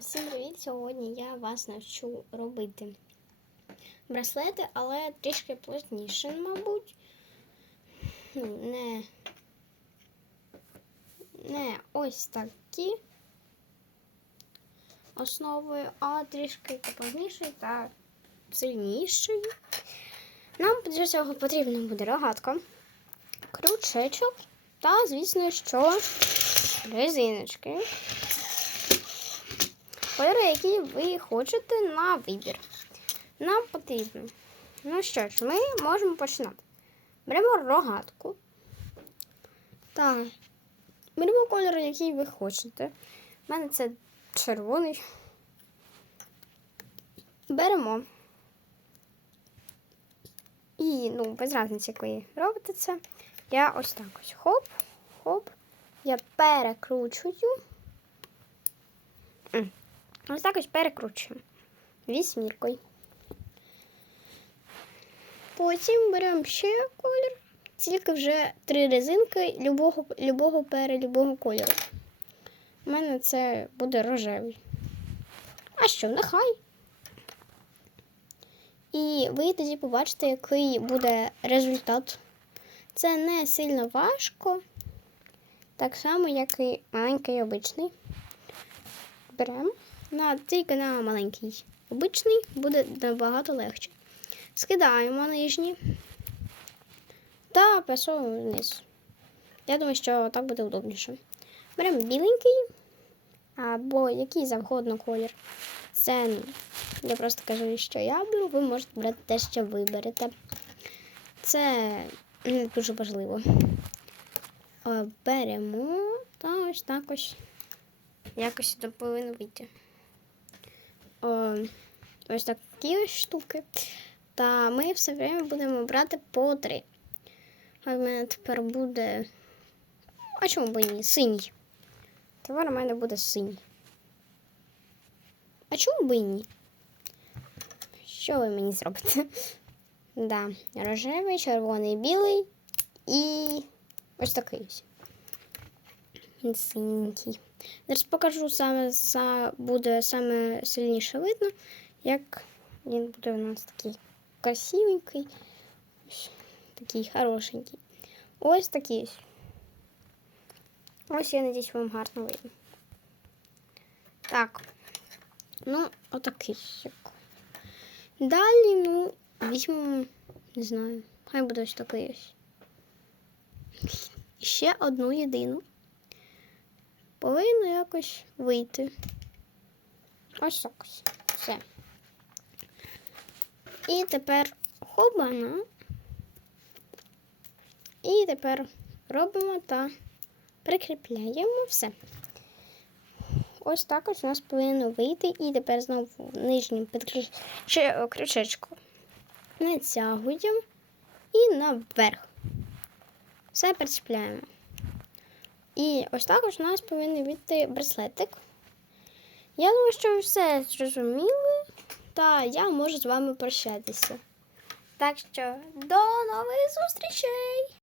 Всім привіт! Сьогодні я вас навчу робити браслети, але трішки плотніше, мабуть. Ну, Не, не ось такі основи, а трішки плотніший та сильніший. Нам для цього потрібна буде рогатка, крючечок та, звісно, що резиночки кольори, які ви хочете на вибір. Нам потрібно. Ну що ж, ми можемо починати. Беремо рогатку. Так. Беремо кольор, який ви хочете. У мене це червоний. Беремо. І, ну, без різниці, якої робите це. Я ось так ось хоп, хоп. Я перекручую. Ось так ось перекручуємо вісьміркою. Потім беремо ще колір, тільки вже три резинки любого, любого перелюбого кольору. У мене це буде рожевий. А що, нехай. І ви тоді побачите, який буде результат. Це не сильно важко, так само, як і маленький обичний. Беремо на тільки на маленький. Обичний буде набагато легше. Скидаємо нижні та пресовуємо вниз. Я думаю, що так буде удобніше. Беремо біленький або який завгодно колір. Це ну, я просто кажу, що я беру, ви можете брати те, що виберете. Це не дуже важливо. Беремо та ось так ось. Якось це повинно вийти. О, ось такі ось штуки. Та ми все время будемо брати по три. А в мене тепер буде. А чому б ні? Синій. Тепер у мене буде синій. А чому б ні? Що ви мені зробите? Да, рожевий, червоний, білий і ось такий синенький. Зараз покажу саме за буде саме сильніше видно, як він буде у нас такий красивенький, такий хорошенький. Ось такий. Ось я надіюсь, вам гарно видно. Так, ну, отакий. Далі, ну, візьмемо, не знаю, хай буде ось такий ось. Ще одну єдину повинно якось вийти. Ось ось. Все. І тепер хобана. І тепер робимо та прикріпляємо все. Ось так ось у нас повинно вийти. І тепер знову нижнім крючечку натягуємо і наверх. Все причіпляємо. І ось також у нас повинен вийти браслетик. Я думаю, що ви все зрозуміли, та я можу з вами прощатися. Так що до нових зустрічей!